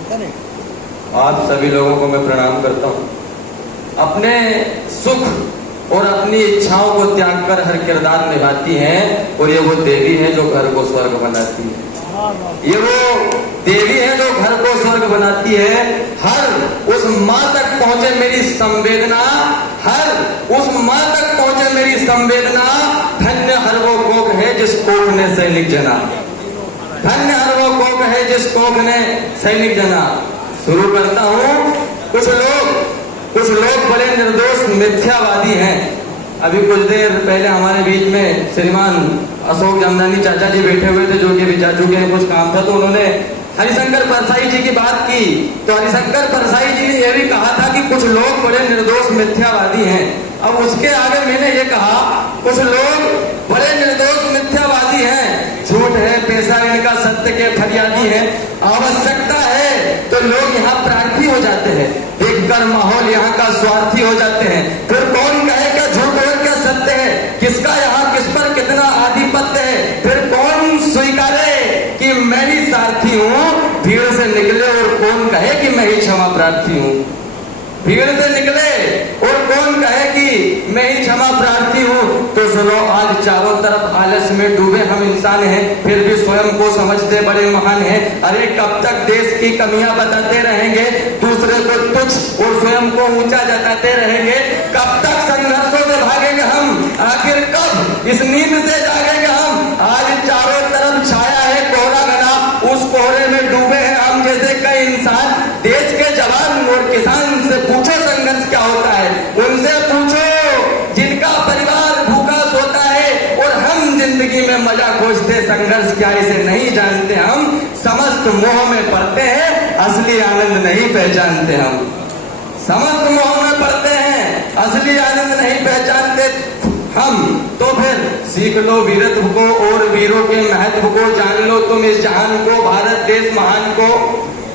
आप सभी लोगों को मैं प्रणाम करता हूँ। अपने सुख और अपनी इच्छाओं को त्याग कर हर किरदार निभाती हैं, और ये वो देवी है जो घर को स्वर्ग बनाती है। ये वो देवी है जो घर को स्वर्ग बनाती है। हर उस माँ तक पहुंचे मेरी संवेदना, हर उस माँ तक पहुंचे मेरी संवेदना। धन्य हर वो कोख है जिस कोख ने सैनिक जना, धन्य हर वो कोख है जिस कोख ने सैनिक जना। शुरू करता हूँ। कुछ लोग बड़े निर्दोष मिथ्यावादी हैं। अभी कुछ देर पहले हमारे बीच में श्रीमान अशोक जमनानी चाचा जी बैठे हुए थे, जो कि भी जा चुके हैं, कुछ काम था तो उन्होंने हरिशंकर परसाई जी की बात की। तो हरिशंकर परसाई जी ने यह भी कहा था कि कुछ लोग बड़े निर्दोष मिथ्यावादी हैं। अब उसके आगे मैंने ये कहा, कुछ लोग बड़े निर्दोष मिथ्यावादी हैं, झूठ है पेशा इनका, सत्य के फरियादी है। आवश्यकता है तो लोग यहाँ प्रार्थी हो जाते हैं, देखकर माहौल यहाँ का स्वार्थी हो जाते हैं। फिर कौन कहे क्या झूठ और क्या सत्य है, किसका यहाँ किस पर कितना आधिपत्य है। फिर कौन स्वीकारे कि मैं ही सारथी हूँ, भीड़ से निकले, और कौन कहे कि मैं ही क्षमा प्रार्थी हूँ। भीड़ से निकले और कौन कहे कि मैं ही क्षमा प्रार्थी हूँ। तो सुनो, आज चारों तरफ आलस में डूबे हम इंसान हैं, फिर भी स्वयं को समझते बड़े महान हैं। अरे कब तक देश की कमियां बताते रहेंगे, दूसरे को तुच्छ और स्वयं को ऊंचा जताते रहेंगे। कब तक संघर्षों से भागेंगे हम, आखिर कब इस नींद से जागेंगे हम। आज चारों तरफ छाया है कोहरा घना, उस कोहरे में डूबे हैं हम जैसे कई इंसान। देश के जवान और किसान से पूछो संघर्ष क्या होता है, उनसे पूछो जिनका परिवार भूखा सोता है, और हम जिंदगी में मजा खोजते, संघर्ष क्या इसे नहीं जानते हम। समस्त मोह में पड़ते हैं, असली आनंद नहीं पहचानते हम। समस्त मोह में पड़ते हैं, असली आनंद नहीं पहचानते हम। तो फिर सीख लो वीरत्व को और वीरों के महत्व को, जान लो तुम इस जहान को, भारत देश महान को।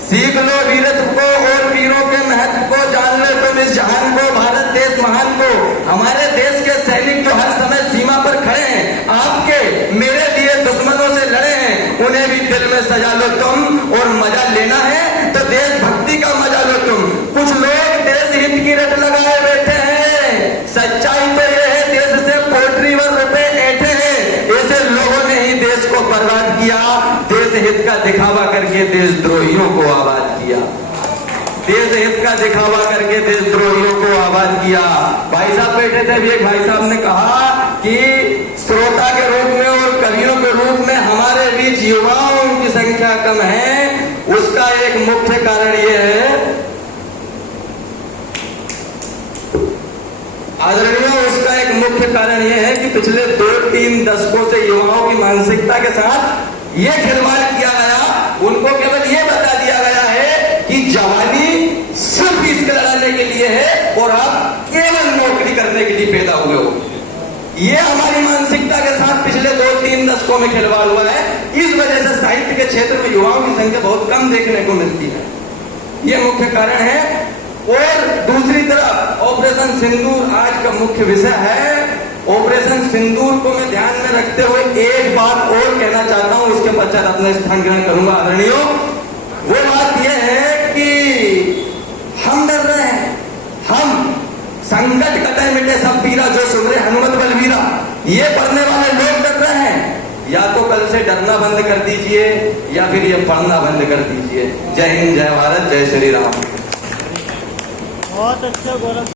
सीख लो वीरत्व को और वीरों के महत्व को, जान लो तुम इस जहान को, भारत देश महान को। हमारे देश के सैनिक जो हर समय सीमा पर खड़े हैं, आपके मेरे लिए दुश्मनों से लड़े हैं, उन्हें भी दिल में सजा लो तुम। और मजा लेना है तो देशभक्ति का मजा लो तुम। कुछ लोग देश हित की रट लगाए बैठे हैं, सच्चाई तो ये है देश से पोल्ट्री व रुपए ऐठे हैं। ऐसे लोगों ने ही देश को बर्बाद किया, देश हित का दिखावा करके देशद्रोहियों को आबाद किया, देश हित का दिखावा करके देशद्रोहियों को आबाद किया। भाई साहब बैठे थे, अभी एक भाई साहब ने कहा कि श्रोता के रूप में और कवियों के रूप में हमारे बीच युवाओं की संख्या कम है। उसका एक मुख्य कारण यह है, आदरणीय, उसका एक मुख्य कारण यह है कि पिछले 2-3 दशकों से युवाओं की मानसिकता के साथ ये खिलवाड़ किया गया। उनको केवल ये बता दिया गया है कि जवानी सिर्फ इसके लड़ाने के लिए है और आप केवल नौकरी करने के लिए पैदा हुए हो। ये हमारी मानसिकता के साथ पिछले 2-3 दशकों में खिलवाड़ हुआ है। इस वजह से साहित्य के क्षेत्र में युवाओं की संख्या बहुत कम देखने को मिलती है। ये मुख्य कारण है। और दूसरी तरफ ऑपरेशन सिंदूर आज का मुख्य विषय है। ऑपरेशन सिंदूर को मैं ध्यान में रखते हुए एक बात और कहना चाहता हूं, उसके पश्चात अपना स्थान ग्रहण करूंगा। आदरणीयों, वो बात यह है कि हम डर रहे हैं, हम संकट कटे मिटे सब पीरा जो सुमरे हनुमत बलवीरा, ये पढ़ने वाले लोग डर रहे हैं। या तो कल से डरना बंद कर दीजिए या फिर ये पढ़ना बंद कर दीजिए। जय हिंद, जय भारत, जय श्री राम। बहुत अच्छा गौरव।